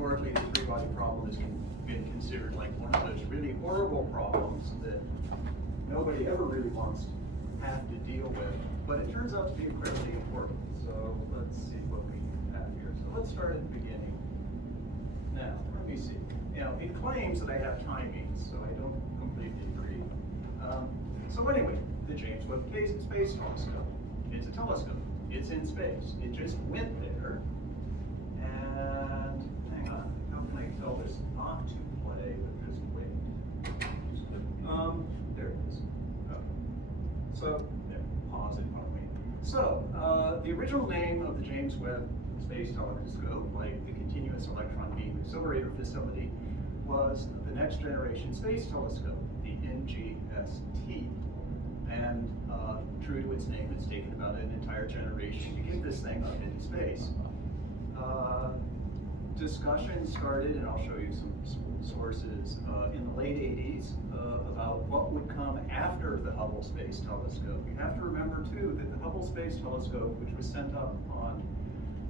historically, the three-body problem has been considered like one of those really horrible problems that nobody ever really wants to have to deal with, but it turns out to be incredibly important. So let's see what we have here. So let's start at the beginning. Now, let me see. It claims that I have timings, so I don't completely agree. So anyway, the James Webb Space Telescope. It's a telescope. It's in space. It just went there. And hang on, how can I tell this not to play, but just wait? There it is. Okay. So there, pause it, pardon me. So the original name of the James Webb Space Telescope, like the Continuous Electron Beam Accelerator Facility, was the Next Generation Space Telescope, the NGST. And true to its name, it's taken about an entire generation to get this thing up into space. Discussion started, and I'll show you some sources, in the late 80s about what would come after the Hubble Space Telescope. You have to remember, too, that the Hubble Space Telescope, which was sent up on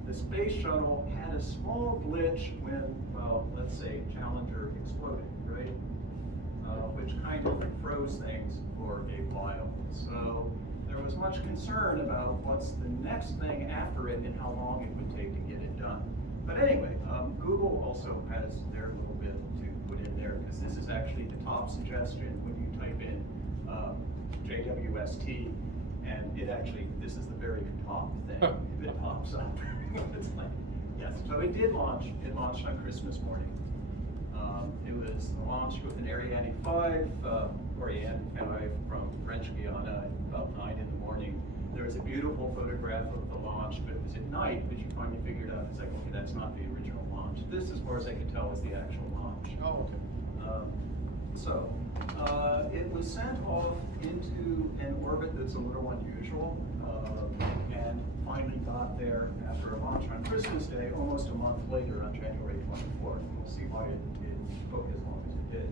the space shuttle, had a small glitch when, well, let's say Challenger exploded, right? Which kind of froze things for a while. So there was much concern about what's the next thing after it and how long it would take to get it done. But anyway, Google also has their little bit to put in there, because this is actually the top suggestion when you type in JWST, and it actually, this is the very top thing that pops up. It's like, yes, so it did launch. It launched on Christmas morning. It was launched with an Ariane 5 from French Guiana at about 9 in the morning. There was a beautiful photograph of the launch, but it was at night, which you finally figured out. It's like, okay, that's not the original launch. This, as far as I can tell, is the actual launch. Oh, okay. It was sent off into an orbit that's a little unusual, and finally got there after a launch on Christmas Day, almost a month later on January 24th. And we'll see why it took as long as it did.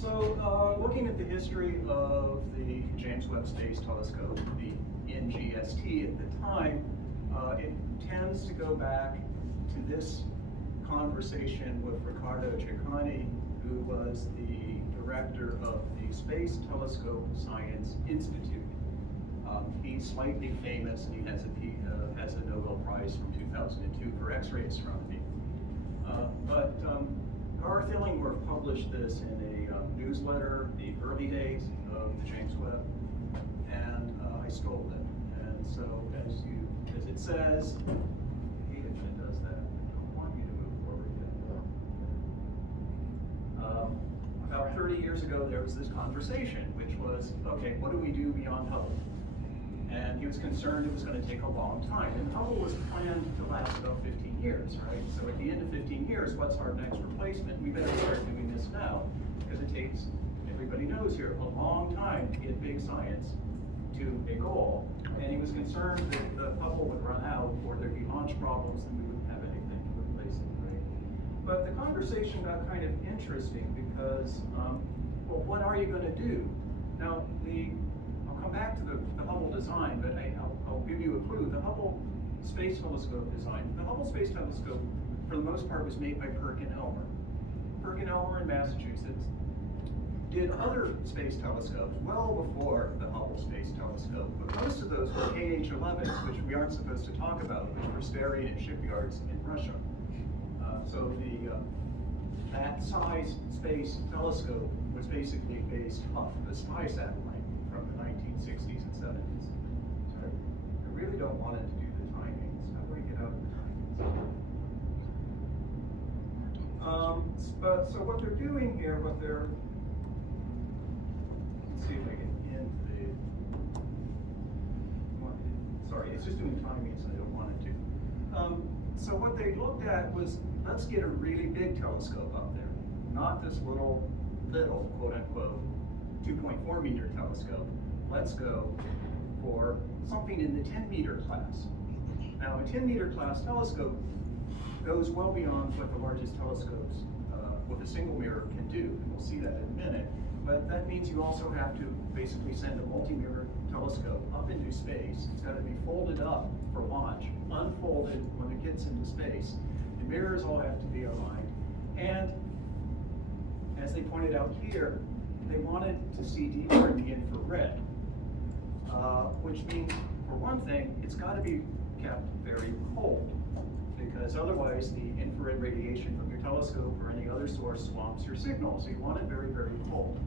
So, looking at the history of the James Webb Space Telescope, the NGST at the time, it tends to go back to this conversation with Riccardo Ciccone, who was the director of the Space Telescope Science Institute. He's slightly famous, and he has a Nobel Prize from 2002 for X-ray astronomy. Garth Illingworth published this in a newsletter, the early days of the James Webb, and I stole it. And so, as it says, I hate it when it does that. I don't want you to move forward yet. About 30 years ago, there was this conversation, which was, okay, what do we do beyond Hubble? And he was concerned it was going to take a long time. And Hubble was planned to last about 15 years, right? So at the end of 15 years, what's our next replacement? We better start doing this now, because it takes, everybody knows here, a long time to get big science to a goal. And he was concerned that the Hubble would run out, or there'd be launch problems, and we wouldn't have anything to replace it, right? But the conversation got kind of interesting because, well, what are you going to do? Now, I'll come back to the Hubble design, but I'll give you a clue. The Hubble Space Telescope design, the Hubble Space Telescope, for the most part, was made by Perkin-Elmer. Perkin-Elmer in Massachusetts did other space telescopes well before the Hubble Space Telescope, but most of those were KH-11s, which we aren't supposed to talk about, which were staring at shipyards in Russia. So that size space telescope was basically based off the spy satellite from the 1960s and 70s. So I really don't want it to do the timings. How do I get out of the timings? So what they're doing here, let's see if I can end sorry, it's just doing timings, I don't want it to. So what they looked at was, let's get a really big telescope up there, not this little, quote unquote, 2.4 meter telescope. Let's go for something in the 10 meter class. Now, a 10 meter class telescope goes well beyond what the largest telescopes with a single mirror can do, and we'll see that in a minute. But that means you also have to basically send a multi-mirror telescope up into space. It's got to be folded up for launch, unfolded when it gets into space. It mirrors all have to be aligned. And as they pointed out here, they wanted to see deeper in the infrared, which means, for one thing, it's got to be kept very cold, because otherwise the infrared radiation from your telescope or any other source swamps your signal, so you want it very, very cold.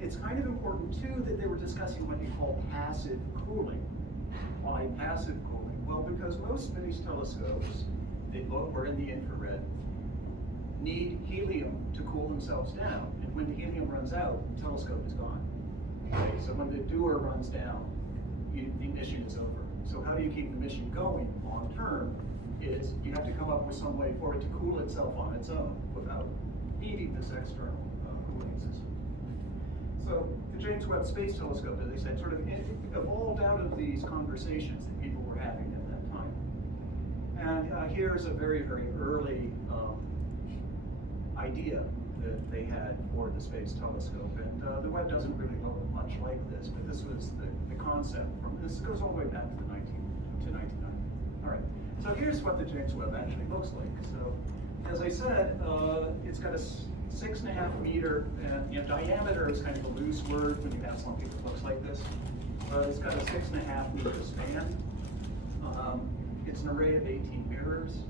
It's kind of important too that they were discussing what you call passive cooling. Why passive cooling? Well, because most space telescopes, they look, or in the infrared, need helium to cool themselves down. And when the helium runs out, the telescope is gone. Okay, so when the dewar runs down, the mission is over. So how do you keep the mission going long term? Is you have to come up with some way for it to cool itself on its own without needing this external cooling system. So the James Webb Space Telescope, as I said, sort of evolved out of these conversations that people were having at that time. And here's a very, very early idea that they had for the Space Telescope. And the Webb doesn't really look much like this, but this was the concept from, this goes all the way back to 1990. All right, so here's what the James Webb actually looks like. So, as I said, it's got a 6.5 meter, and diameter is kind of a loose word when you have something that looks like this. It's got a 6.5 meter span. It's an array of 18 mirrors.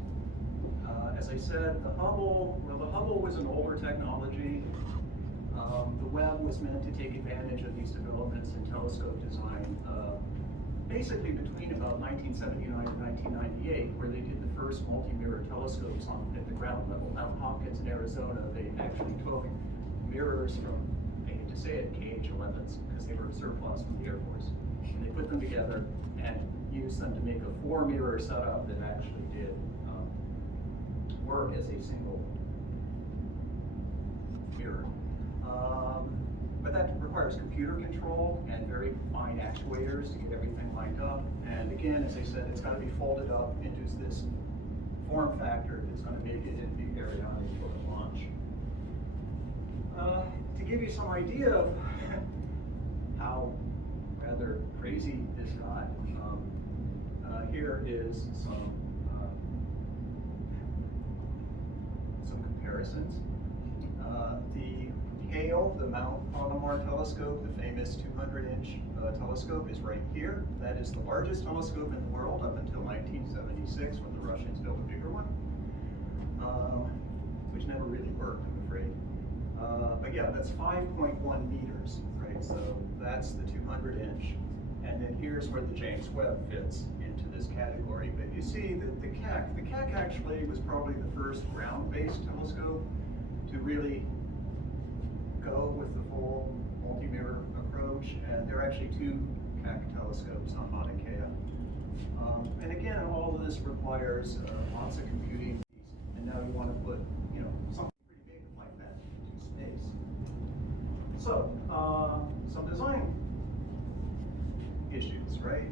As I said, the Hubble was an older technology. The Webb was meant to take advantage of these developments in telescope design, basically between about 1979 and 1998, where they did the first multi-mirror telescopes at the ground level. Mount Hopkins in Arizona, they actually took mirrors from, I hate to say it, KH-11s, because they were surplus from the Air Force. And they put them together and used them to make a 4-mirror setup that actually did work as a single mirror. But that requires computer control and very fine actuators to get everything lined up. And again, as I said, it's got to be folded up into this form factor that's going to make it into the aerodynamic for the launch. To give you some idea of how rather crazy this got, here is some comparisons. The Hale, the Mount Palomar telescope, the famous 200-inch telescope, is right here. That is the largest telescope in the world up until 1976, when the Russians built a bigger one, which never really worked, I'm afraid. But yeah, that's 5.1 meters, right? So that's the 200-inch. And then here's where the James Webb fits into this category. But you see that the Keck actually was probably the first ground-based telescope to really go with the full multi-mirror approach. And there are actually 2 Keck telescopes on Mauna Kea. And again, all of this requires lots of computing. And now you want to put, something pretty big like that into space. So, some design issues, right?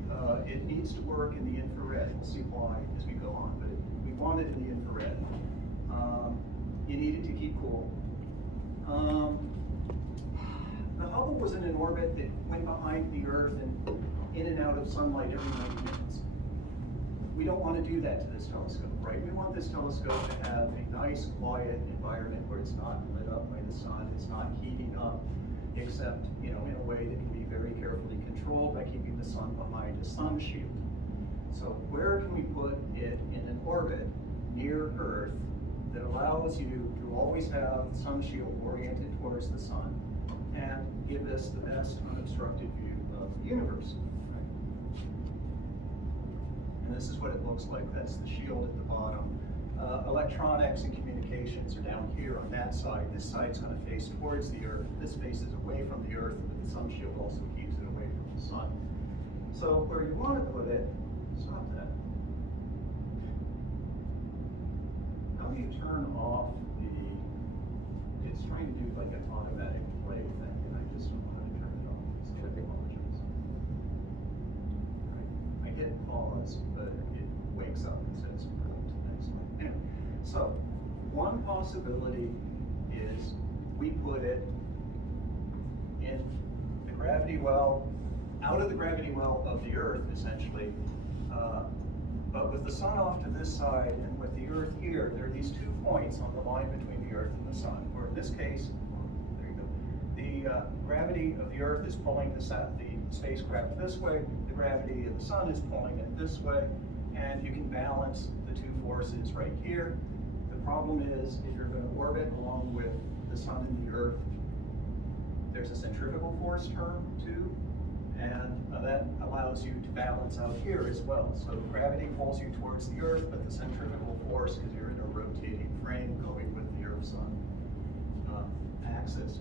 It needs to work in the infrared. We'll see why as we go on, but we want it in the infrared. You need it to keep cool. The Hubble was in an orbit that went behind the Earth and in and out of sunlight every 90 minutes. We don't want to do that to this telescope, right? We want this telescope to have a nice, quiet environment where it's not lit up by the sun, it's not heating up, except, in a way that can be very carefully controlled by keeping the sun behind a sun shield. So where can we put it in an orbit near Earth that allows you to always have the sun shield oriented towards the sun and give us the best unobstructed view of the universe? Right? And this is what it looks like. That's the shield at the bottom. Electronics and communications are down here on that side. This side's going to face towards the Earth. This faces away from the Earth, but the sun shield also keeps it away from the sun. So where you want to put it, stop that. How do you turn off it's trying to do like an automatic play thing, and I just don't know how to turn it off, so I apologize. Right. I hit pause, but it wakes up and says, go to the next slide. Anyway, so one possibility is we put it in the gravity well, out of the gravity well of the Earth, essentially, But with the sun off to this side and with the Earth here, there are these 2 points on the line between the Earth and the sun, where in this case, there you go, the gravity of the Earth is pulling the spacecraft this way, the gravity of the sun is pulling it this way, and you can balance the 2 forces right here. The problem is, if you're going to orbit along with the sun and the Earth, there's a centrifugal force term too, and that allows you to balance out here as well. So gravity pulls you towards the Earth, but the centrifugal force, because you're in a rotating frame going with the Earth-Sun axis,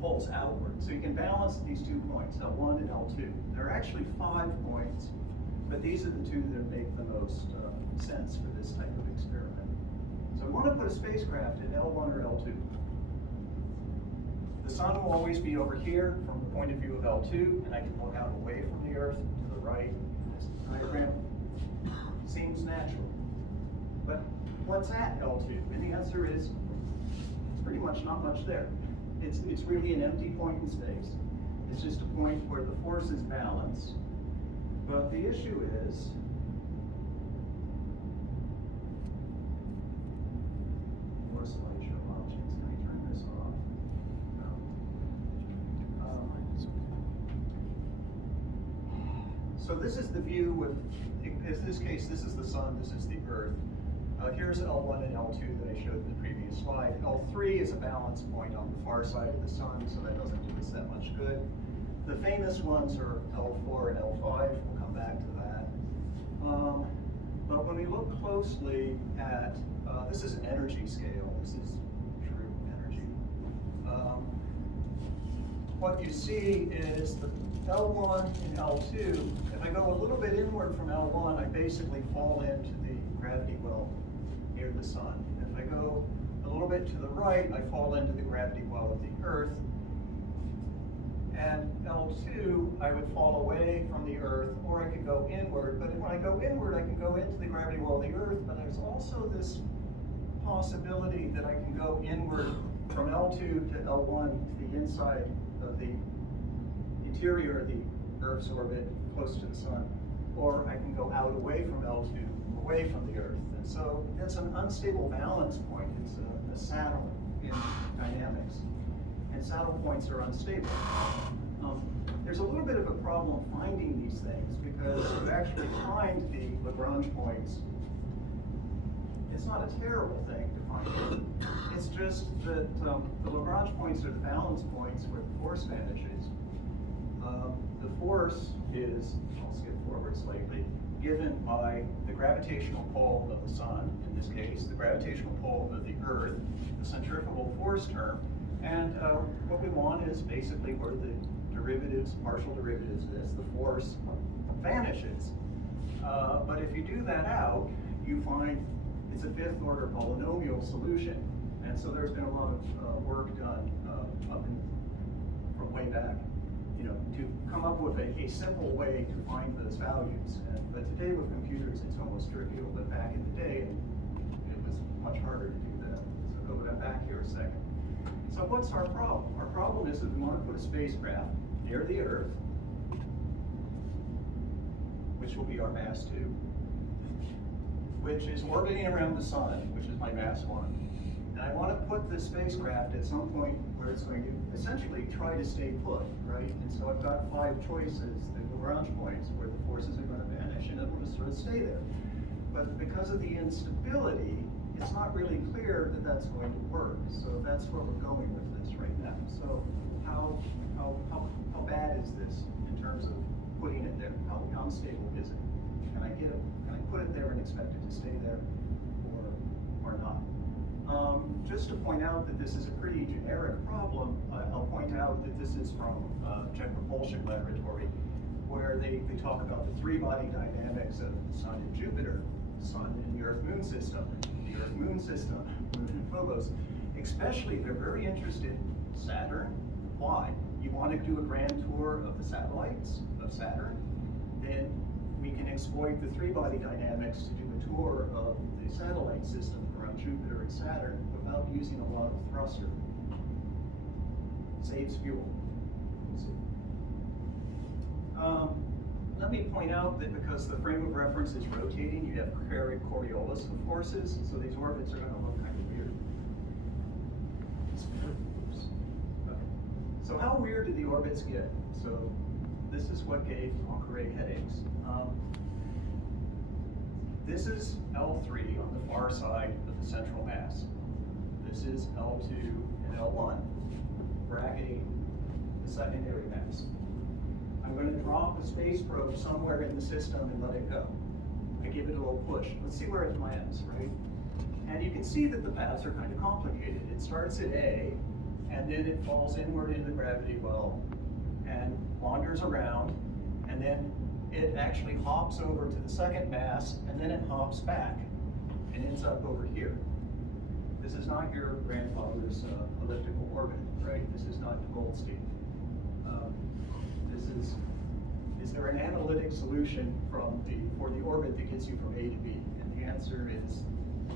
pulls outward. So you can balance these 2 points, L1 and L2. There are actually 5 points, but these are the 2 that make the most sense for this type of experiment. So I want to put a spacecraft in L1 or L2. The sun will always be over here from the point of view of L2, and I can look out away from the Earth to the right. This diagram seems natural. But what's at L2? And the answer is, it's pretty much not much there. It's really an empty point in space. It's just a point where the forces balance. But the issue is, more slideshow options. Can I turn this off? So this is the view with, in this case, this is the sun, this is the Earth. Here's L1 and L2 that I showed in the previous slide. L3 is a balance point on the far side of the sun, so that doesn't do us that much good. The famous ones are L4 and L5. We'll come back to that. But when we look closely at, this is an energy scale. This is true energy. What you see is the L1 and L2. If I go a little bit inward from L1, I basically fall into the gravity well near the sun. If I go a little bit to the right, I fall into the gravity well of the Earth. And L2, I would fall away from the Earth, or I could go inward. But when I go inward, I can go into the gravity well of the Earth, but there's also this possibility that I can go inward from L2 to L1 to the inside of the interior of the Earth's orbit, close to the sun, or I can go out away from L2, away from the Earth. And so it's an unstable balance point. It's a saddle in dynamics. And saddle points are unstable. There's a little bit of a problem finding these things because you actually find the Lagrange points. It's not a terrible thing to find them. It's just that the Lagrange points are the balance points where the force vanishes. The force is, I'll skip forward slightly, given by the gravitational pull of the sun, in this case, the gravitational pull of the Earth, the centrifugal force term, and what we want is basically where the derivatives, partial derivatives of this, the force vanishes. But if you do that out, you find it's a 5th order polynomial solution. And so there's been a lot of work done from way back, to come up with a simple way to find those values. But today with computers, it's almost trivial. But back in the day, it was much harder to do that. So go back here a second. So what's our problem? Our problem is that we want to put a spacecraft near the Earth, which will be our mass 2, which is orbiting around the sun, which is my mass 1. And I want to put this spacecraft at some point where it's going to essentially try to stay put, right? And so I've got 5 choices, the Lagrange points, where the forces are going to vanish, and it'll just sort of stay there. But because of the instability, it's not really clear that that's going to work. So that's where we're going with this right now. So how bad is this in terms of putting it there? How unstable is it? Can I put it there and expect it to stay there, or not? Just to point out that this is a pretty generic problem, I'll point out that this is from Jet Propulsion Laboratory, where they talk about the 3-body dynamics of the Sun and Jupiter, the Sun and the Earth-Moon system, the Earth-Moon system, Moon and Phobos. Especially, they're very interested in Saturn. Why? You want to do a grand tour of the satellites of Saturn, then we can exploit the 3-body dynamics to do a tour of the satellite system around Jupiter and Saturn without using a lot of thruster. Saves fuel. Let me point out that because the frame of reference is rotating, you have Coriolis of forces, so these orbits are going to look kind of weird. Oops. Okay. So how weird do the orbits get? So this is what gave Poincaré headaches. This is L3 on the far side of the central mass. This is L2 and L1, bracketing the secondary mass. I'm going to drop a space probe somewhere in the system and let it go. I give it a little push. Let's see where it lands, right? And you can see that the paths are kind of complicated. It starts at A, and then it falls inward into the gravity well, and wanders around, and then it actually hops over to the second mass, and then it hops back, and ends up over here. This is not your grandfather's elliptical orbit, right? This is not Goldstein. Is there an analytic solution for the orbit that gets you from A to B? And the answer is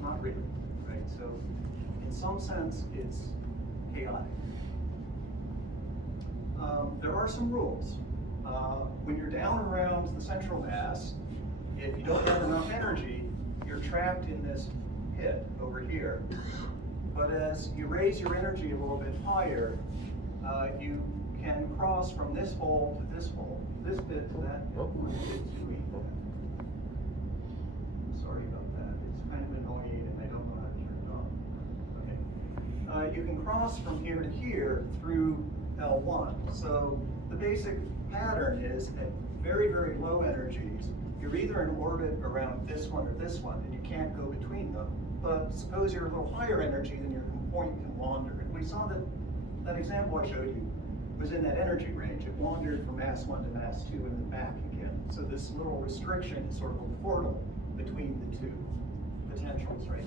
not really, right? So in some sense, it's chaotic. There are some rules. When you're down around the central mass, if you don't have enough energy, you're trapped in this pit over here. But as you raise your energy a little bit higher, you can cross from this hole to this hole, this bit to that bit. I'm sorry about that. It's kind of annoying and I don't know how to turn it on. Okay. You can cross from here to here through L1. So the basic pattern is at very, very low energies, you're either in orbit around this one or this one, and you can't go between them. But suppose you're a little higher energy, then your point can wander. And we saw that example I showed you was in that energy range. It wandered from mass 1 to mass 2 and then back again. So this little restriction is sort of a portal between the two potentials, right?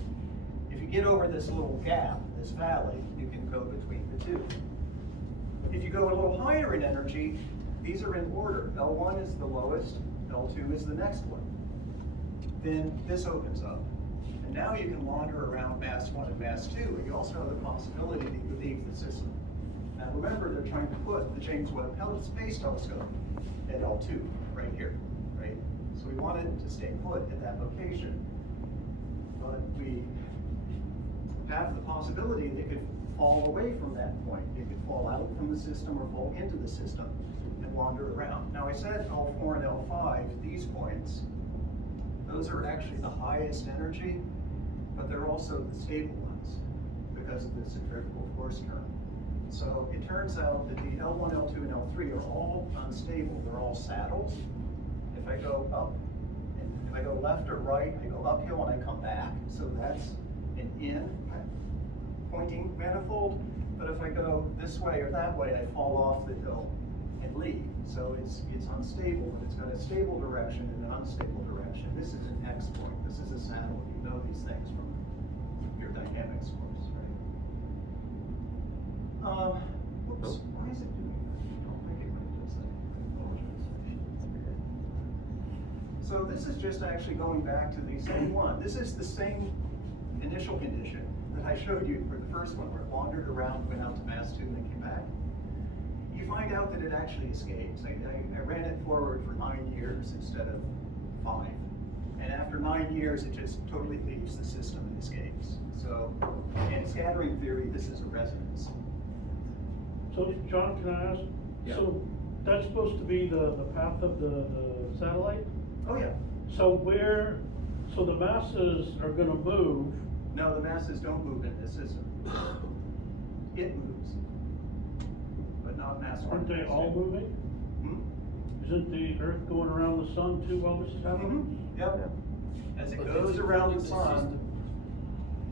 If you get over this little gap, this valley, you can go between the two. If you go a little higher in energy, these are in order. L1 is the lowest, L2 is the next one. Then this opens up. And now you can wander around mass 1 and mass 2, and you also have the possibility that you leave the system. Now remember, they're trying to put the James Webb Space Telescope at L2, right here, right? So we wanted to stay put at that location, but we have the possibility they could fall away from that point. They could fall out from the system or fall into the system and wander around. Now I said L4 and L5, these points, those are actually the highest energy, but they're also the stable ones because of the centrifugal force term. So it turns out that the L1, L2, and L3 are all unstable. They're all saddles. If I go up, and if I go left or right, I go uphill and I come back. So that's an in pointing manifold. But if I go this way or that way, I fall off the hill and leave. So it's unstable, and it's got a stable direction and an unstable direction. This is an X point. This is a saddle. You know these things from your dynamics course, right? Whoops, why is it doing that? I don't like it when it does that. I apologize. So this is just actually going back to the same one. This is the same initial condition that I showed you for the first one, where it wandered around, went out to mass 2, and then came back. You find out that it actually escapes. I ran it forward for 9 years instead of 5. And after 9 years, it just totally leaves the system and escapes. So in scattering theory, this is a resonance. So John, can I ask? Yeah. So that's supposed to be the path of the satellite? Oh yeah. So so the masses are gonna move. No, the masses don't move in this system. It moves, but not mass 1. Aren't they all moving? Hmm? Isn't the Earth going around the sun too while this is happening? Yep. As it But goes it's around the the sun, system.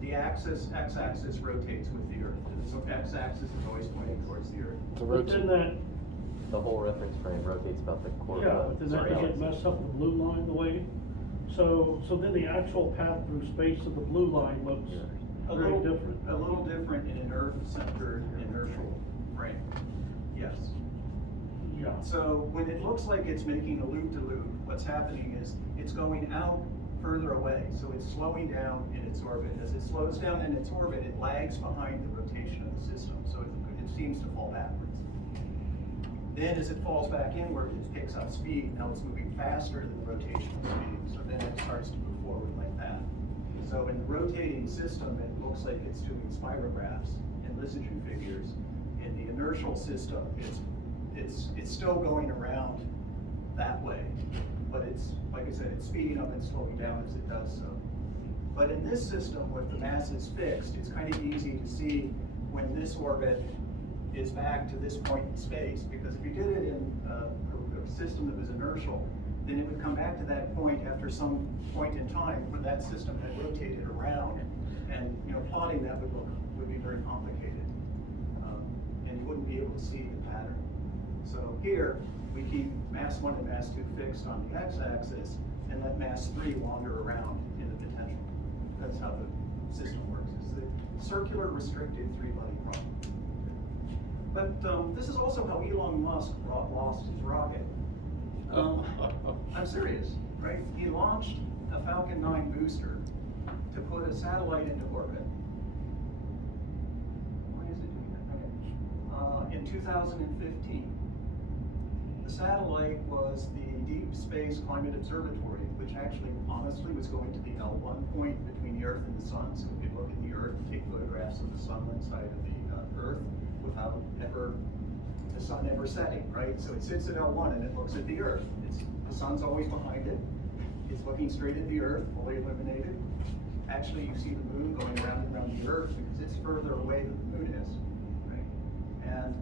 the x-axis rotates with the Earth. So x-axis is always pointing towards the Earth. But then that, The whole reference frame rotates about the quarter. yeah, but then that Sorry. doesn't mess up the blue line the way. So then the actual path through space of the blue line looks very different. A little different in an Earth-centered inertial frame. Yes. Yeah. So when it looks like it's making a loop-to-loop, what's happening is it's going out further away. So it's slowing down in its orbit. As it slows down in its orbit, it lags behind the rotation of the system. So it seems to fall backwards. Then as it falls back inward, it picks up speed. Now it's moving faster than the rotational speed, so then it starts to move forward like that. So in the rotating system, it looks like it's doing spirographs and Lissajous figures. In the inertial system, it's still going around that way, but it's, like I said, it's speeding up and slowing down as it does so. But in this system, with the mass is fixed, it's kind of easy to see when this orbit is back to this point in space, because if you did it in a system that was inertial, then it would come back to that point after some point in time where that system had rotated around, and plotting that would be very complicated, and you wouldn't be able to see the pattern. So here we keep mass 1 and mass 2 fixed on the x-axis, and let mass 3 wander around in the potential. That's how the system works. It's the circular restricted 3-body problem. But this is also how Elon Musk lost his rocket. I'm serious, right? He launched a Falcon 9 booster to put a satellite into orbit. Why is it doing that? Okay. In 2015. The satellite was the Deep Space Climate Observatory, which actually, honestly, was going to the L1 point between the Earth and the Sun. So we could look at the Earth and take photographs of the sunlit side of the Earth without the sun ever setting, right? So it sits at L1 and it looks at the Earth. The sun's always behind it. It's looking straight at the Earth, fully illuminated. Actually, you see the moon going around and around the Earth because it's further away than the moon is, right? And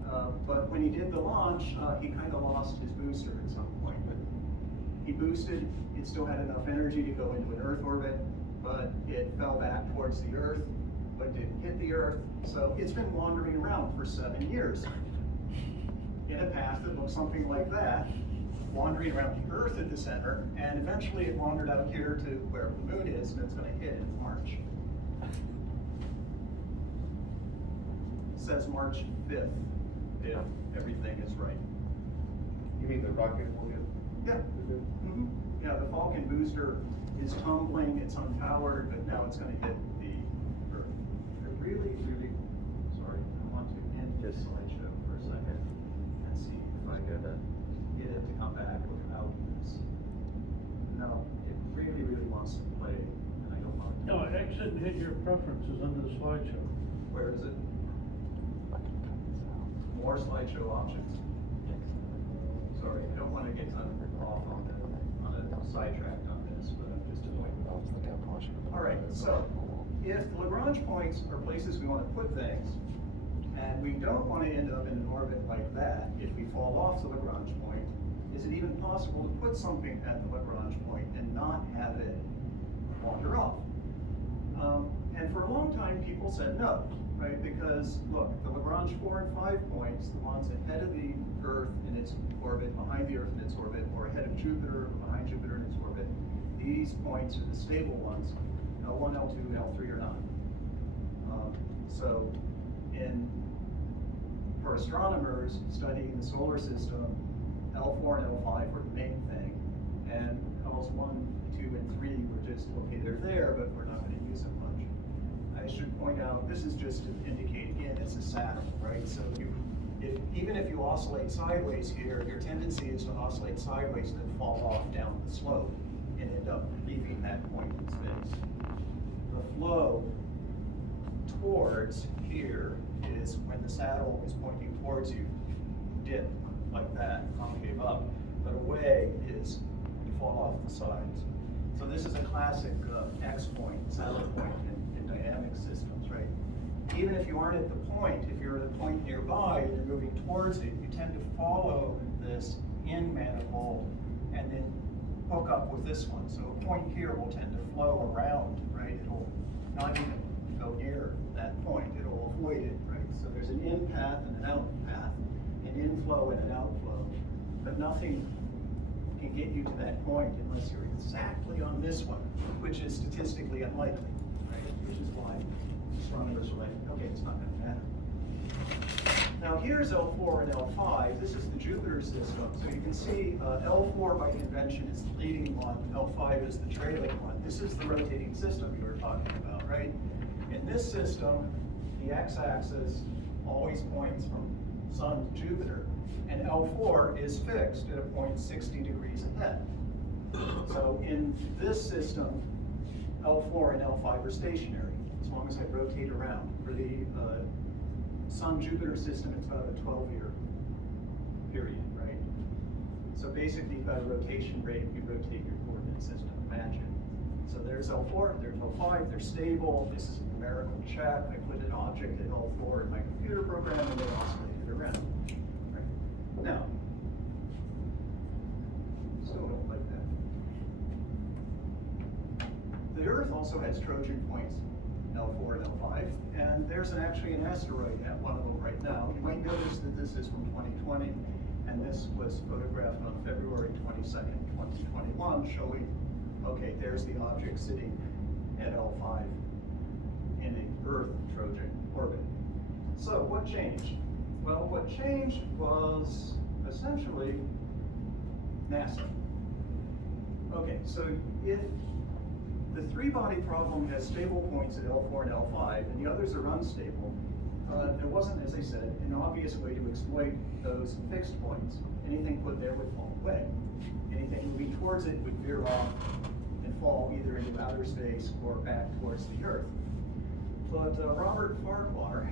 but when he did the launch, he kind of lost his booster at some point. But he boosted. It still had enough energy to go into an Earth orbit, but it fell back towards the Earth, but didn't hit the Earth. So it's been wandering around for 7 years in a path that looks something like that, wandering around the Earth at the center, and eventually it wandered out here to where the moon is, and it's going to hit in March. It says March 5th, if everything is right. You mean the rocket will get? Yeah. Mm-hmm. Yeah, the Falcon booster is tumbling, it's unpowered, but now it's going to hit the Earth. I really, sorry, I want to end this slideshow for a second and see if I could get it to come back without this. No, it really wants to play, and I don't want it to. No, exit and hit your preferences under the slideshow. Where is it? More slideshow options. Sorry, I don't want to get off on a sidetracked on this, but I'm just avoiding. All right, so if the Lagrange points are places we want to put things, and we don't want to end up in an orbit like that if we fall off the Lagrange point, is it even possible to put something at the Lagrange point and not have it wander off? And for a long time, people said no, right? Because look, the Lagrange 4 and 5 points, the ones ahead of the Earth in its orbit, behind the Earth in its orbit, or ahead of Jupiter, or behind Jupiter in its orbit, these points are the stable ones. L1, L2, L3 are not. So for astronomers studying the solar system, L4 and L5 were the main thing, and Ls 1, 2, and 3 were just, okay, they're there, but we're not going to use them much. I should point out, this is just to indicate, again, it's a saddle, right? So even if you oscillate sideways here, your tendency is to oscillate sideways and then fall off down the slope and end up leaving that point in space. The flow towards here is when the saddle is pointing towards you, dip like that, concave up, but away is you fall off the sides. So this is a classic X point, saddle point in dynamic systems, right? Even if you aren't at the point, if you're at a point nearby and you're moving towards it, you tend to follow this in manifold and then hook up with this one. So a point here will tend to flow around, right? It'll not even go near that point, it'll avoid it, right? So there's an in path and an out path, an inflow and an outflow, but nothing can get you to that point unless you're exactly on this one, which is statistically unlikely, right? Which is why astronomers are like, okay, it's not going to matter. Now here's L4 and L5. This is the Jupiter system. So you can see L4 by convention is the leading one, L5 is the trailing one. This is the rotating system you were talking about, right? In this system, the x-axis always points from Sun to Jupiter. and L4 is fixed at a point 60 degrees ahead. So in this system, L4 and L5 are stationary, as long as I rotate around. For the Sun-Jupiter system, it's about a 12-year period, right? So basically, you've got a rotation rate, you rotate your coordinate system, imagine. So there's L4, there's L5, they're stable. This is a numerical check. I put an object at L4 in my computer program, and they oscillate it around. Right? Now, so like that. The Earth also has Trojan points, L4 and L5, and there's actually an asteroid at one of them right now. You might notice that this is from 2020, and this was photographed on February 22nd, 2021, showing, okay, there's the object sitting at L5 in an Earth Trojan orbit. So what changed? Well, what changed was essentially NASA. Okay, so if the three-body problem has stable points at L4 and L5, and the others are unstable, there wasn't, as I said, an obvious way to exploit those fixed points. Anything put there would fall away. Anything moving towards it would veer off and fall either into outer space or back towards the Earth. But Robert Farquhar,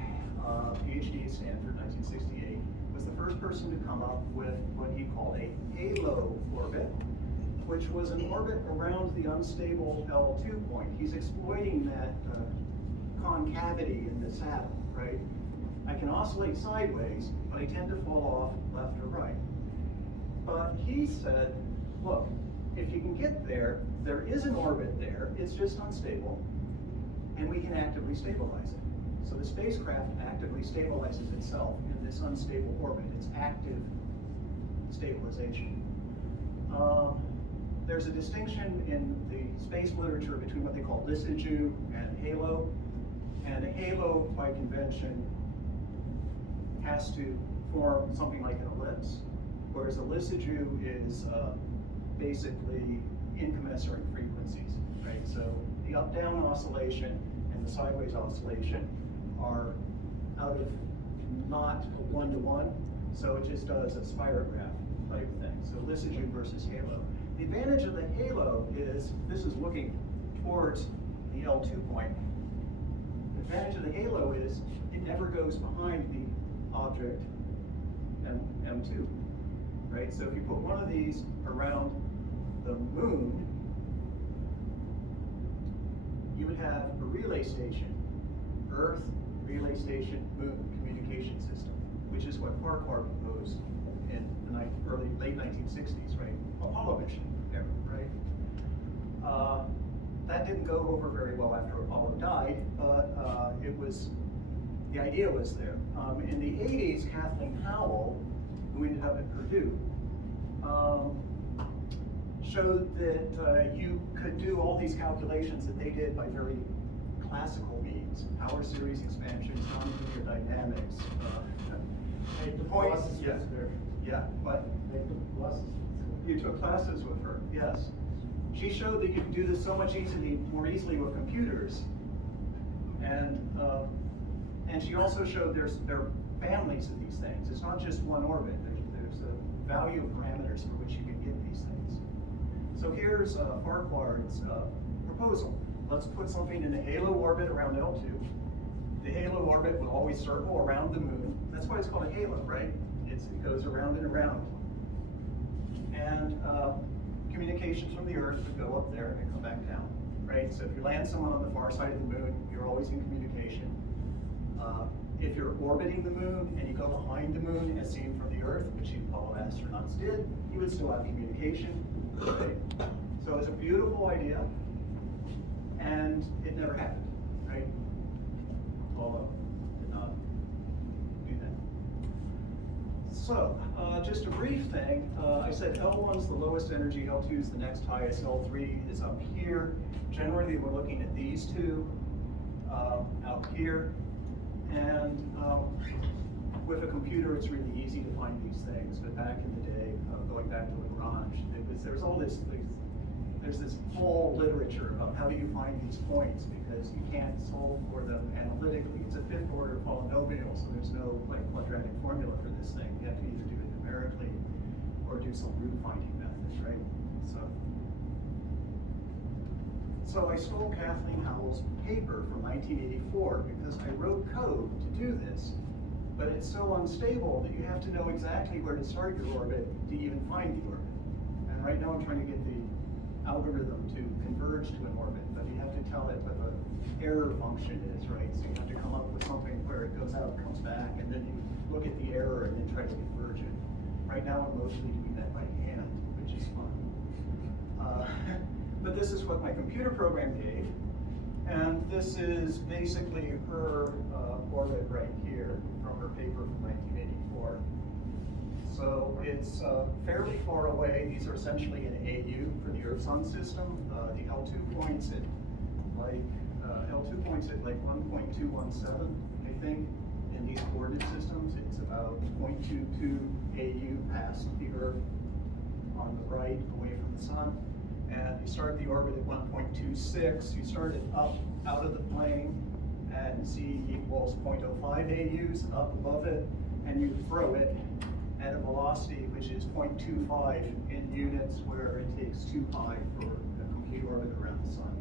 PhD at Stanford, 1968, was the first person to come up with what he called a halo orbit, which was an orbit around the unstable L2 point. He's exploiting that concavity in the saddle, right? I can oscillate sideways, but I tend to fall off left or right. But he said, look, if you can get there, there is an orbit there, it's just unstable, and we can actively stabilize it. So the spacecraft actively stabilizes itself in this unstable orbit. It's active stabilization. There's a distinction in the space literature between what they call lysigue and halo. And a halo, by convention, has to form something like an ellipse, whereas a lysigue is basically incommensurate frequencies, right? So the up-down oscillation and the sideways oscillation are out of not one-to-one, so it just does a spirograph type thing. So lysigue versus halo. The advantage of the halo is, this is looking towards the L2 point. The advantage of the halo is it never goes behind the object M2, right? So if you put one of these around the moon, you would have a relay station, Earth, relay station, moon communication system, which is what Farquhar proposed in the late 1960s, right? Apollo mission era, right? That didn't go over very well after Apollo died, but the idea was there. In the 80s, Kathleen Howell, who ended up at Purdue, showed that you could do all these calculations that they did by very classical means, power series expansions, nonlinear dynamics. Hey, the point, yeah. Yeah, but They took classes. you took classes with her, yes. She showed that you can do this so much more easily with computers. And she also showed there are families of these things. It's not just one orbit. There's a value of parameters for which you can get these things. So here's Farquhar's proposal. Let's put something in a halo orbit around L2. The halo orbit will always circle around the moon. That's why it's called a halo, right? It goes around and around. And communications from the Earth would go up there and come back down, right? So if you land someone on the far side of the moon, you're always in communication. If you're orbiting the moon and you go behind the moon as seen from the Earth, which the Apollo astronauts did, you would still have communication, right? So it's a beautiful idea, and it never happened, right? Apollo did not do that. So, just a brief thing. I said L1's the lowest energy, L2 is the next highest, L3 is up here. Generally, we're looking at these two out here. And with a computer, it's really easy to find these things. But back in the day, going back to Lagrange, there's all this, there's this whole literature about how do you find these points, because you can't solve for them analytically. It's a fifth order polynomial, so there's no like quadratic formula for this thing. You have to either do it numerically or do some root finding methods, right? So I stole Kathleen Howell's paper from 1984 because I wrote code to do this, but it's so unstable that you have to know exactly where to start your orbit to even find the orbit. And right now I'm trying to get the algorithm to converge to an orbit, but you have to tell it what the error function is, right? So you have to come up with something where it goes out, comes back, and then you look at the error and then try to converge it. Right now I'm mostly doing that by hand, which is fun. But this is what my computer program gave. And this is basically her orbit right here from her paper from 1984. So it's fairly far away. These are essentially an AU for the Earth-Sun system. The L2 points at like 1.217, I think. In these coordinate systems, it's about 0.22 AU past the Earth on the right, away from the Sun. And you start the orbit at 1.26. You start it up out of the plane, and Z equals 0.05 AUs up above it, and you throw it at a velocity which is 0.25 in units, where it takes 2 pi for a complete orbit around the Sun.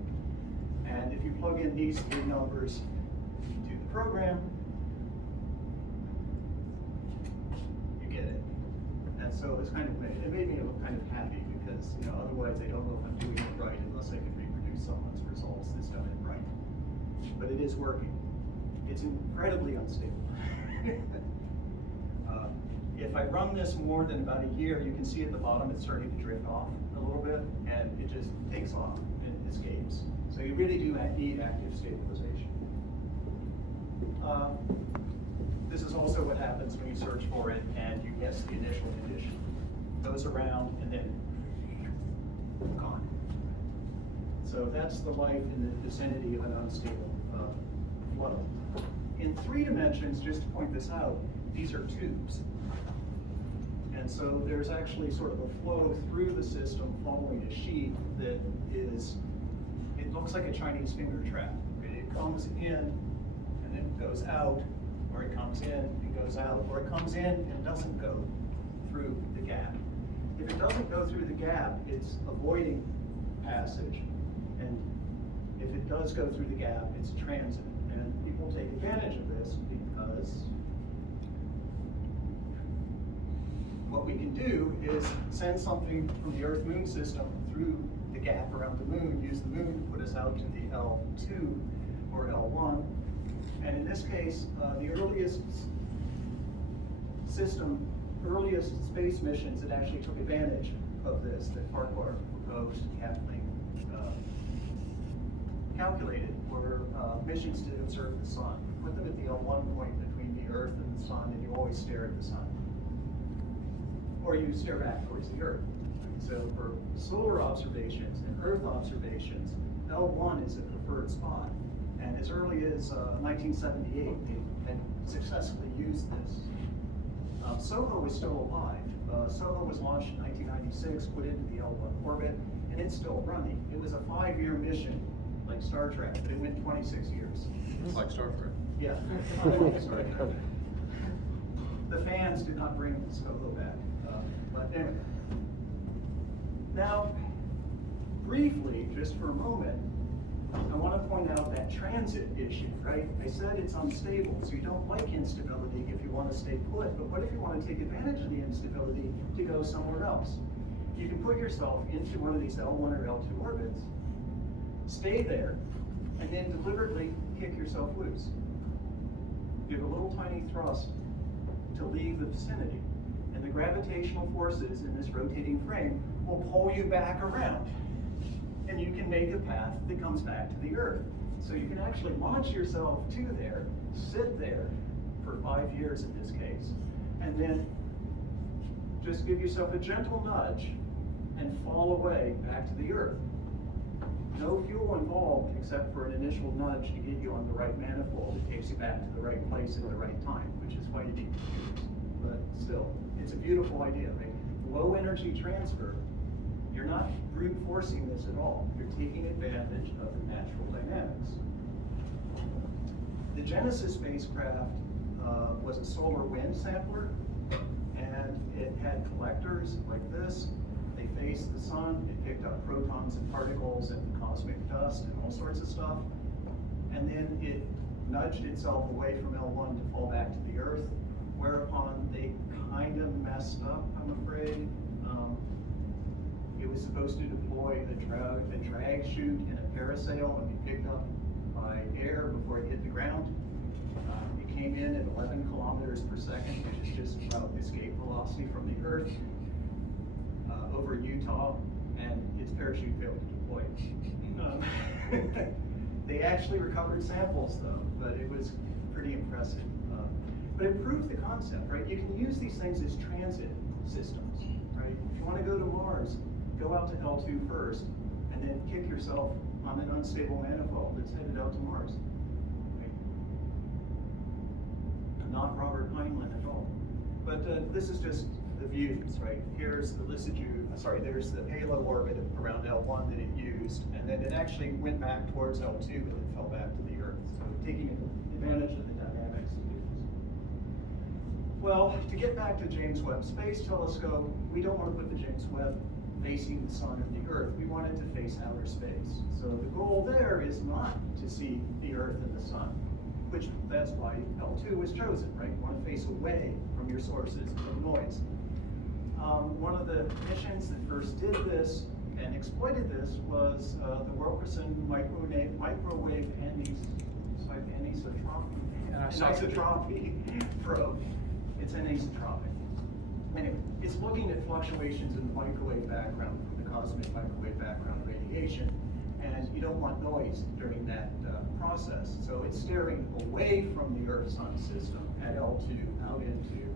And if you plug in these three numbers to the program, you get it. And so it's kind of it made me kind of happy, because otherwise I don't know if I'm doing it right unless I can reproduce someone's results that's done it right. But it is working. It's incredibly unstable. If I run this more than about a year, you can see at the bottom it's starting to drift off a little bit, and it just takes off and escapes. So you really do need active stabilization. This is also what happens when you search for it and you guess the initial condition. Goes around and then gone. So that's the life in the vicinity of an unstable flow. In 3 dimensions, just to point this out, these are tubes. And so there's actually sort of a flow through the system following a sheet that is, it looks like a Chinese finger trap. It comes in and then goes out, or it comes in and goes out, or it comes in and doesn't go through the gap. If it doesn't go through the gap, it's avoiding passage. And if it does go through the gap, it's transit. And people take advantage of this because what we can do is send something from the Earth-Moon system through the gap around the moon, use the moon to put us out to the L2 or L1. And in this case, the earliest space missions that actually took advantage of this, that Farquhar proposed, Kathleen calculated, were missions to observe the Sun. You put them at the L1 point between the Earth and the Sun, and you always stare at the Sun. Or you stare back towards the Earth. So for solar observations and Earth observations, L1 is a preferred spot. And as early as 1978, they had successfully used this. SOHO is still alive. SOHO was launched in 1996, put into the L1 orbit, and it's still running. It was a 5-year mission, like Star Trek, but it went 26 years. Like Star Trek. Yeah. The fans did not bring SOHO back. But anyway. Now, briefly, just for a moment, I want to point out that transit issue, right? I said it's unstable, so you don't like instability if you want to stay put, but what if you want to take advantage of the instability to go somewhere else? You can put yourself into one of these L1 or L2 orbits, stay there, and then deliberately kick yourself loose. Give a little tiny thrust to leave the vicinity, and the gravitational forces in this rotating frame will pull you back around. And you can make a path that comes back to the Earth. So you can actually launch yourself to there, sit there for 5 years in this case, and then just give yourself a gentle nudge and fall away back to the Earth. No fuel involved except for an initial nudge to get you on the right manifold that takes you back to the right place at the right time, which is why you need computers. But still, it's a beautiful idea, right? Low energy transfer. You're not brute forcing this at all. You're taking advantage of the natural dynamics. The Genesis spacecraft was a solar wind sampler, and and it had collectors like this. They faced the sun, it picked up protons and particles and cosmic dust and all sorts of stuff. And then it nudged itself away from L1 to fall back to the Earth, whereupon they kind of messed up, I'm afraid. It was supposed to deploy a drag chute and a parasail and be picked up by air before it hit the ground. It came in at 11 kilometers per second, which is just about escape velocity from the Earth, over Utah, and its parachute failed to deploy. They actually recovered samples though, but it was pretty impressive. But it proved the concept, right? You can use these things as transit systems, right? If you want to go to Mars, go out to L2 first, and then kick yourself on an unstable manifold that's headed out to Mars. Right? Not Robert Heinlein at all. But this is just the views, right? Here's the there's the halo orbit around L1 that it used, and then it actually went back towards L2 and then fell back to the Earth. So taking advantage of the dynamics of these. Well, to get back to James Webb Space Telescope, we don't want to put the James Webb facing the sun and the Earth. We want it to face outer space. So the goal there is not to see the Earth and the sun, which that's why L2 was chosen, right? You want to face away from your sources of noise. One of the missions that first did this and exploited this was the Wilkerson microwave anisotropy probe. It's anisotropic. Anyway, it's looking at fluctuations in the microwave background, the cosmic microwave background radiation, and you don't want noise during that process. So it's staring away from the Earth-Sun system at L2 out into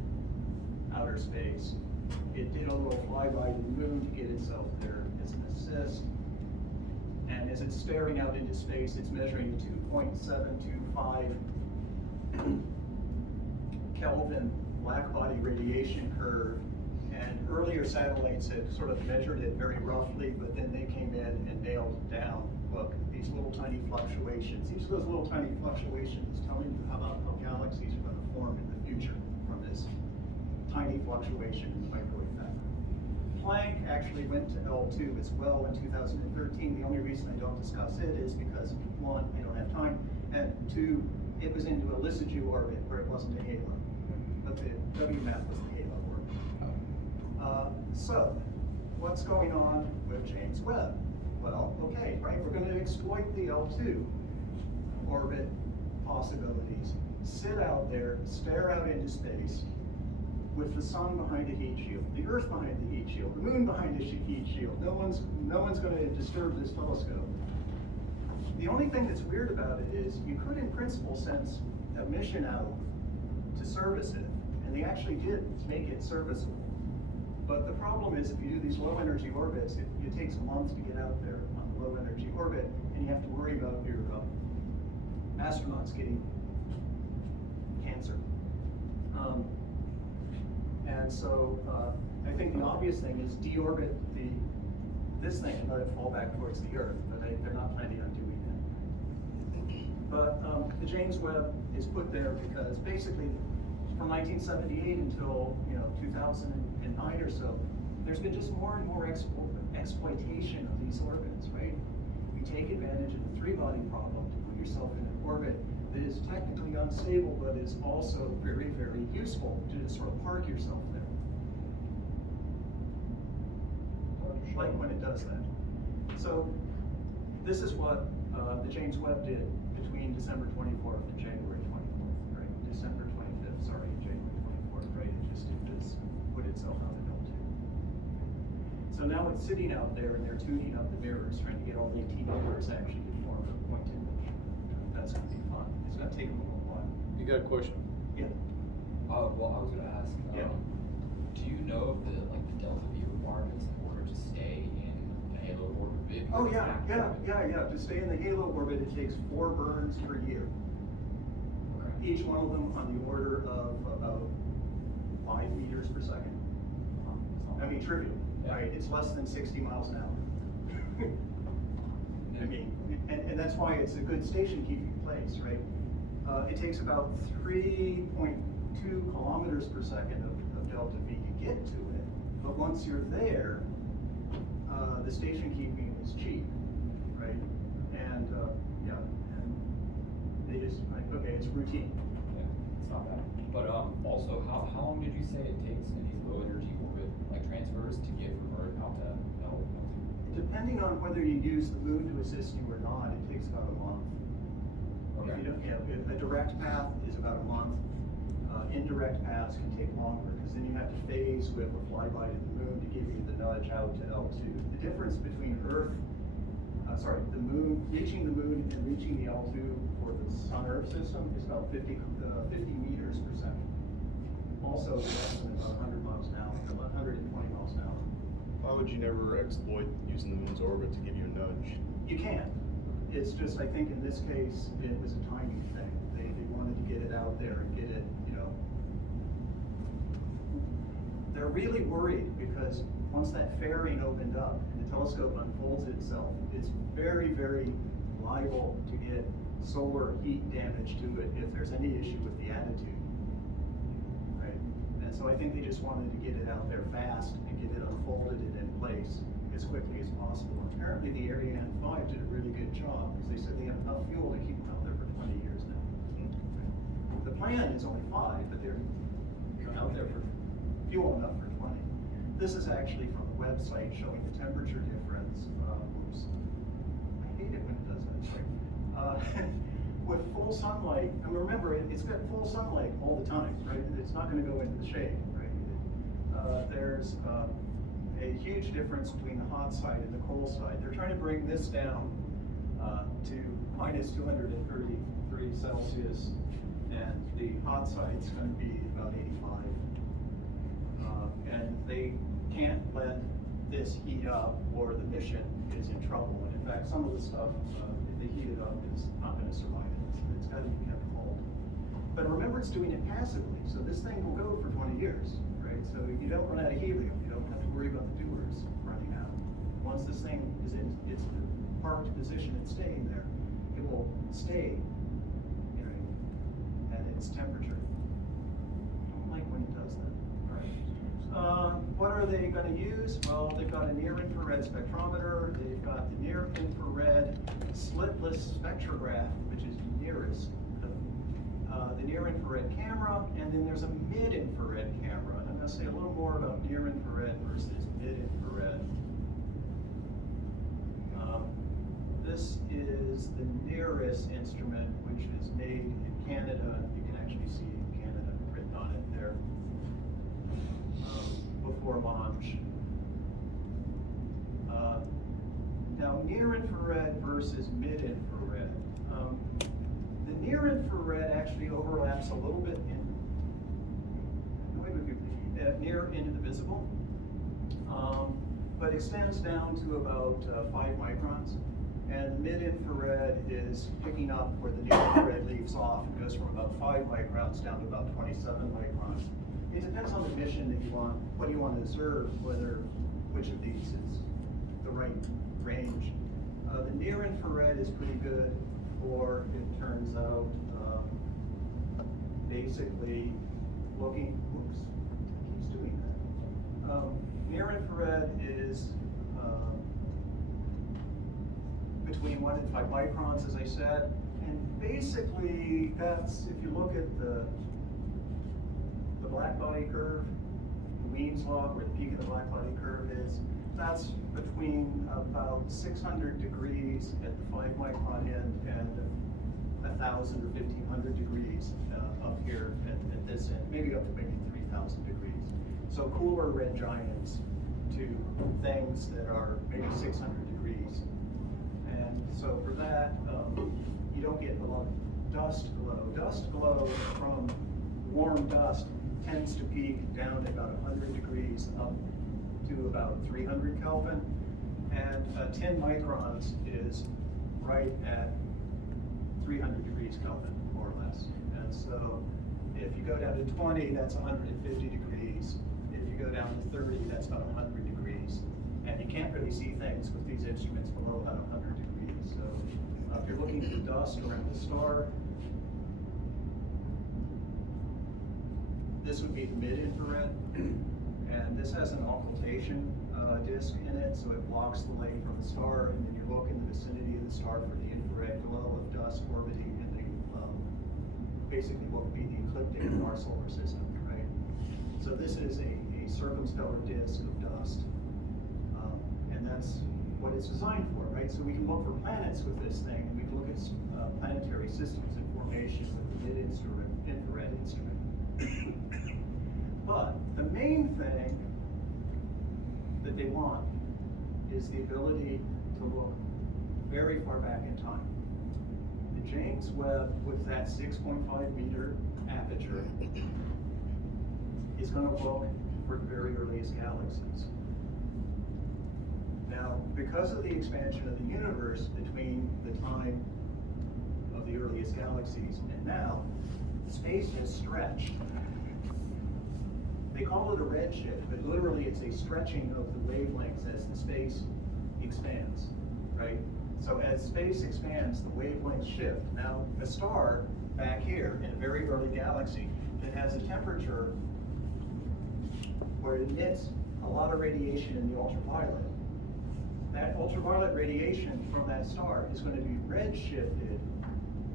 outer space. It did a little flyby to the moon to get itself there as an assist. And as it's staring out into space, it's measuring 2.725 Kelvin black-body radiation curve. And earlier satellites had sort of measured it very roughly, but then they came in and nailed it down. Look, these little tiny fluctuations. Each of those little tiny fluctuations tell you about how galaxies are going to form in the future from this tiny fluctuation in the microwave background. Planck actually went to L2 as well in 2013. The only reason I don't discuss it is because, one, I don't have time, and two, it was into a Lissajous orbit where it wasn't a halo. But the WMAP was the halo orbit. So, what's going on with James Webb? Well, okay, right, we're going to exploit the L2 orbit possibilities, sit out there, stare out into space, with the sun behind a heat shield, the Earth behind the heat shield, the moon behind a heat shield. No one's going to disturb this telescope. The only thing that's weird about it is you could, in principle, send a mission out to service it, and they actually did make it serviceable. But the problem is, if you do these low energy orbits, it takes a month to get out there on the low energy orbit, and you have to worry about your astronauts getting cancer. And so I think the obvious thing is deorbit this thing and let it fall back towards the Earth, but they're not planning on doing that. But the James Webb is put there because basically from 1978 until 2009 or so, there's been just more and more exploitation of these orbits, right? You take advantage of the three-body problem to put yourself in an orbit that is technically unstable, but is also very, very useful to just sort of park yourself there. Like when it does that. So this is what the James Webb did between December 24th and January 24th, right? December 25th, sorry, January 24th, right? It just did this, put itself out at L2. So now it's sitting out there and they're tuning up the mirrors, trying to get all the 18 mirrors actually to form a point image. That's going to be fun. It's going to take them a little while. You got a question? Yeah. Well, I was gonna ask, Yeah. do you know of the delta V requirements in order to stay in a halo orbit? Oh yeah. To stay in the halo orbit, it takes 4 burns per year. Okay. Each one of them on the order of about 5 meters per second. I mean, trivial, Yeah. right? It's less than 60 miles an hour. I mean, and that's why it's a good station-keeping place, right? It takes about 3.2 kilometers per second of delta V get to it, but once you're there, the station keeping is cheap, right? And, yeah, and they just, like, okay, it's routine. Yeah, it's not bad. But also, how long did you say it takes in these low energy orbit like transfers to get from Earth out to L2? Depending on whether you use the moon to assist you or not, it takes about a month. Okay. If you don't, a direct path is about a month. Indirect paths can take longer, because then you have to phase with a flyby to the moon to give you the nudge out to L2. The difference between the moon, reaching the moon and reaching the L2 for the Sun-Earth system is about 50 meters per second. Also less than about 100 miles an hour, about 120 miles an hour. Why would you never exploit using the moon's orbit to give you a nudge? You can. It's just, I think in this case, it was a timing thing. They wanted to get it out there and get it, they're really worried because once that fairing opened up and the telescope unfolds itself, it's very, very liable to get solar heat damage to it if there's any issue with the attitude, right? And so I think they just wanted to get it out there fast and get it unfolded and in place as quickly as possible. Apparently the Ariane 5 did a really good job because they said they have enough fuel to keep them out there for 20 years now. The plan is only 5, but they're out there for fuel enough for 20. This is actually from the website showing the temperature difference. Oops. I hate it when it does that. Sorry. With full sunlight, and remember, it's got full sunlight all the time, right? It's not going to go into the shade, right? There's a huge difference between the hot side and the cold side. They're trying to bring this down to minus 233 Celsius, and the hot side's going to be about 85. And they can't let this heat up or the mission is in trouble. And in fact, some of the stuff, if they heat it up, is not going to survive it. It's got to be kept cold. But remember, it's doing it passively, so this thing will go for 20 years, right? So you don't run out of helium. You don't have to worry about the dewars running out. Once this thing is in its parked position and staying there, it will stay, at its temperature. I don't like when it does that. What are they going to use? Well, they've got a near-infrared spectrometer. They've got the near-infrared slitless spectrograph, which is nearest. The near-infrared camera, and then there's a mid-infrared camera. And I'm going to say a little more about near-infrared versus mid-infrared. This is the nearest instrument, which is made in Canada. You can actually see Canada written on it there. Before launch. Now, near-infrared versus mid-infrared. The near-infrared actually overlaps a little bit near into the visible, but extends down to about 5 microns. And mid-infrared is picking up where the near-infrared leaves off and goes from about 5 microns down to about 27 microns. It depends on the mission that you want, what you want to observe, which of these is the right range. The near-infrared is pretty good for, it turns out, basically looking, whoops, it keeps doing that. Near-infrared is between 1 and 5 microns, as I said, and basically that's, if you look at the black body curve, Wien's law, where the peak of the black body curve is, that's between about 600 degrees at the 5 micron end and 1,000 or 1,500 degrees up here at this end, maybe up to maybe 3,000 degrees. So cooler red giants to things that are maybe 600 degrees. And so for that, you don't get a lot of dust glow. Dust glow from warm dust tends to peak down to about 100 degrees up to about 300 Kelvin. And 10 microns is right at 300 degrees Kelvin, more or less. And so if you go down to 20, that's 150 degrees. If you go down to 30, that's about 100 degrees. And you can't really see things with these instruments below about 100 degrees. So if you're looking for dust around the star, this would be the mid-infrared. And this has an occultation disk in it, so it blocks the light from the star, and then you look in the vicinity of the star for the infrared glow of dust orbiting in the, basically what would be the ecliptic of our solar system, right? So this is a circumstellar disk of dust, and that's what it's designed for, right? So we can look for planets with this thing, and we can look at planetary systems in formation with the infrared instrument. But the main thing that they want is the ability to look very far back in time. The James Webb, with that 6.5 meter aperture, is going to look for the very earliest galaxies. Now, because of the expansion of the universe between the time of the earliest galaxies and now, space has stretched. They call it a redshift, but literally it's a stretching of the wavelengths as the space expands, right? So as space expands, the wavelengths shift. Now, a star back here in a very early galaxy that has a temperature where it emits a lot of radiation in the ultraviolet, that ultraviolet radiation from that star is going to be redshifted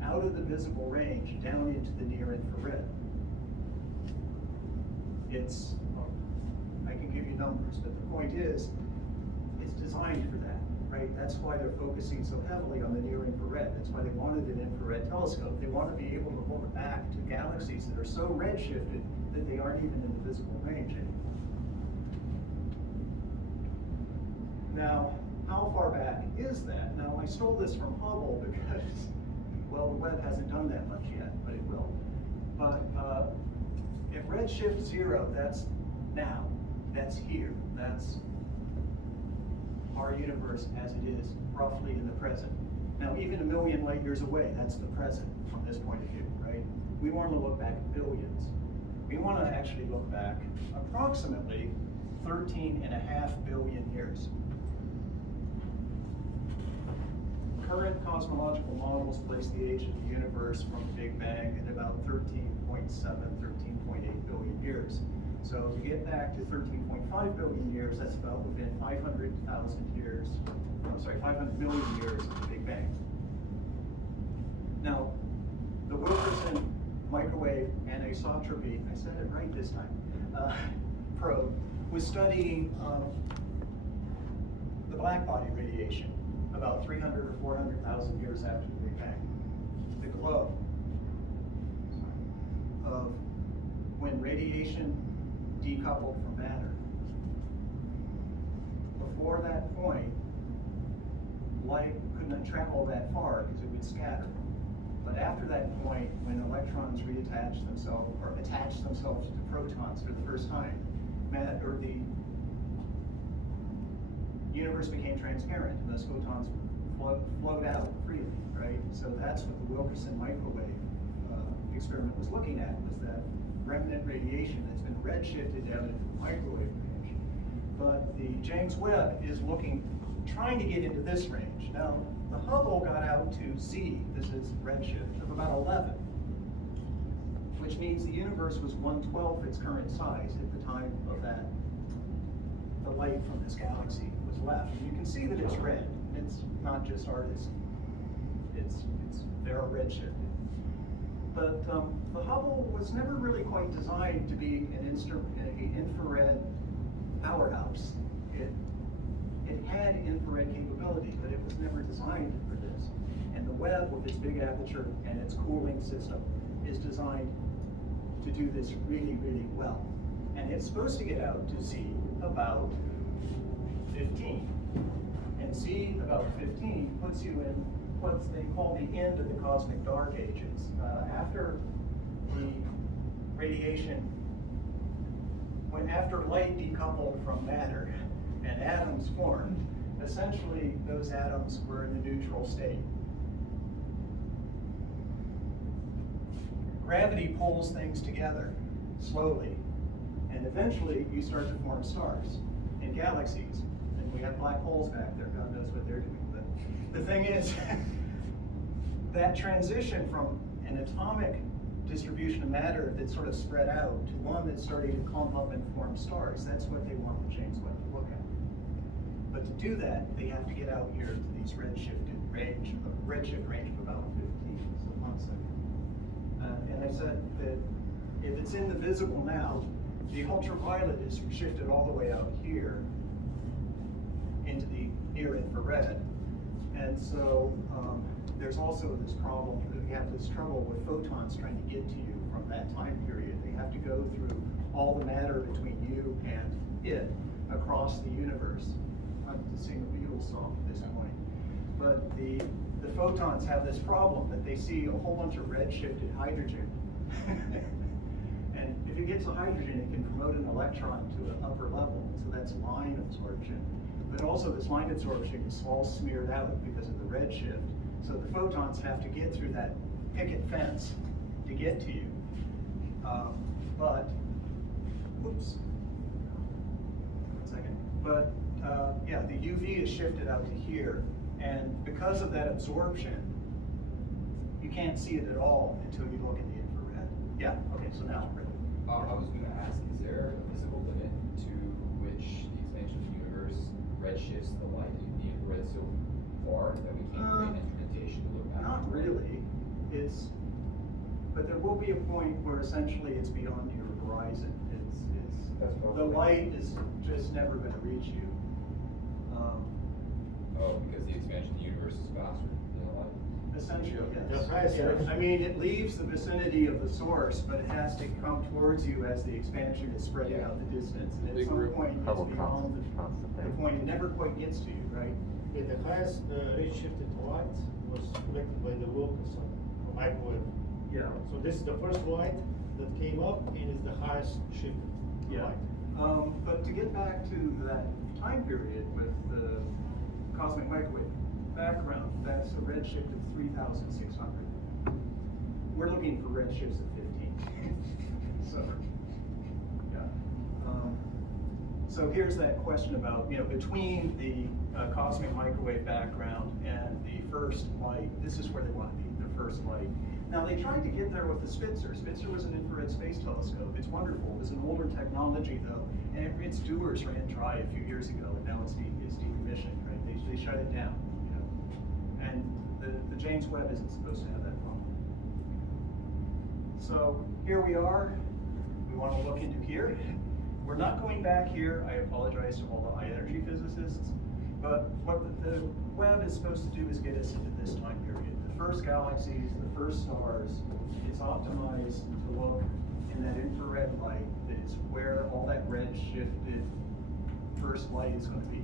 out of the visible range down into the near infrared. It's, I can give you numbers, but the point is, it's designed for that, right? That's why they're focusing so heavily on the near infrared. That's why they wanted an infrared telescope. They want to be able to look back to galaxies that are so redshifted that they aren't even in the visible range anymore. Now, how far back is that? Now, I stole this from Hubble because, well, the Webb hasn't done that much yet, but it will. But if redshift 0, that's now, that's here, that's our universe as it is roughly in the present. Now, even a million light years away, that's the present from this point of view, right? We want to look back billions. We want to actually look back approximately 13.5 billion years. Current cosmological models place the age of the universe from the Big Bang at about 13.7, 13.8 billion years. So to get back to 13.5 billion years, that's about within 500,000 years, I'm sorry, 500 million years of the Big Bang. Now, the Wilkerson microwave anisotropy, I said it right this time, probe was studying the black body radiation about 300 or 400,000 years after the Big Bang. The glow of when radiation decoupled from matter. Before that point, light could not travel that far because it would scatter. But after that point, when electrons reattach themselves or attach themselves to protons for the first time, the universe became transparent and those photons flowed out freely, right? So that's what the Wilkerson microwave experiment was looking at, was that remnant radiation that's been redshifted down into the microwave range. But the James Webb is trying to get into this range. Now, the Hubble got out to Z, this is redshift, of about 11, which means the universe was 1/12 its current size at the time of that, the light from this galaxy was left. And you can see that it's red. It's not just artists. They're redshifted. But the Hubble was never really quite designed to be an infrared powerhouse. It had infrared capability, but it was never designed for this. And the Webb, with its big aperture and its cooling system, is designed to do this really, really well. And it's supposed to get out to Z about 15. And Z about 15 puts you in what they call the end of the cosmic dark ages. After the radiation, after light decoupled from matter and atoms formed, essentially those atoms were in the neutral state. Gravity pulls things together slowly, and eventually you start to form stars and galaxies. And we have black holes back there, God knows what they're doing. But the thing is, that transition from an atomic distribution of matter that's sort of spread out to one that's starting to clump up and form stars. That's what they want the James Webb to look at. But to do that, they have to get out here to these redshift range of about 15, so 1 second. And I said that if it's in the visible now, the ultraviolet is shifted all the way out here into the near infrared. And so there's also this problem, that we have this trouble with photons trying to get to you from that time period. They have to go through all the matter between you and it across the universe. I'm seeing the Beatles song at this point. But the photons have this problem that they see a whole bunch of redshifted hydrogen. And if it gets a hydrogen, it can promote an electron to an upper level, so that's line absorption. But also this line absorption is all smeared out because of the redshift. So the photons have to get through that picket fence to get to you. Whoops. 1 second. But yeah, the UV is shifted out to here. And because of that absorption, you can't see it at all until you look at the infrared. Yeah, okay, so now. I was gonna ask, is there a physical limit to which the expansion of the universe redshifts the light, the infrared so far that we can't create an instrumentation to look back? Not really. But there will be a point where essentially it's beyond your horizon. That's The probably- light is just never gonna reach you. Oh, because the expansion of the universe is faster than the light? Essentially, yes. The highest Yeah, energy. I mean, it leaves the vicinity of the source, but it has to come towards you as the expansion is spreading out the distance. And at Big some group. point, it's Hubble beyond constant the thing. point, it never quite gets to you, right? Yeah, the highest redshifted light was collected by the Wilkinson microwave. Yeah. So this is the first light that came up and is the highest shifted Yeah. light. But to get back to that time period with the cosmic microwave background, that's a redshift of 3,600. We're looking for redshifts of 15. So, yeah. So here's that question about, between the cosmic microwave background and the first light, this is where they want to be, the first light. Now, they tried to get there with the Spitzer. Spitzer was an infrared space telescope. It's wonderful. It's an older technology, though, and its doers ran dry a few years ago, and now it's decommissioned, right? They shut it down, And the James Webb isn't supposed to have that problem. So here we are. We want to look into here. We're not going back here. I apologize to all the high energy physicists. But what the Webb is supposed to do is get us into this time period. The first galaxies, the first stars, it's optimized to look in that infrared light that is where all that red shifted first light is going to be.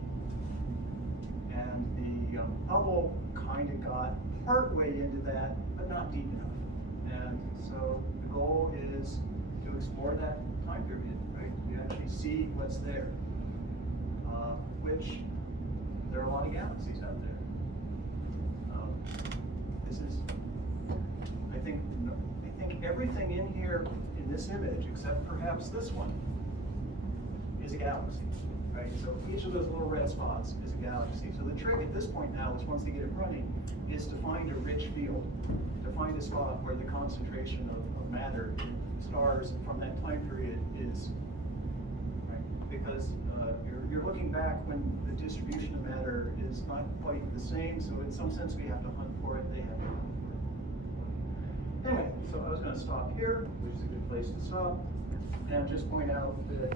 And the Hubble kind of got partway into that, but not deep enough. And so the goal is to explore that time period, right? You actually see what's there, which there are a lot of galaxies out there. This is, I think everything in here in this image, except perhaps this one, is a galaxy, right? So each of those little red spots is a galaxy. So the trick at this point now is, once they get it running, is to find a rich field, to find a spot where the concentration of matter in stars from that time period is, right? Because you're looking back when the distribution of matter is not quite the same, so in some sense we have to hunt for it, they have to hunt for it. Anyway, so I was going to stop here, which is a good place to stop, and just point out that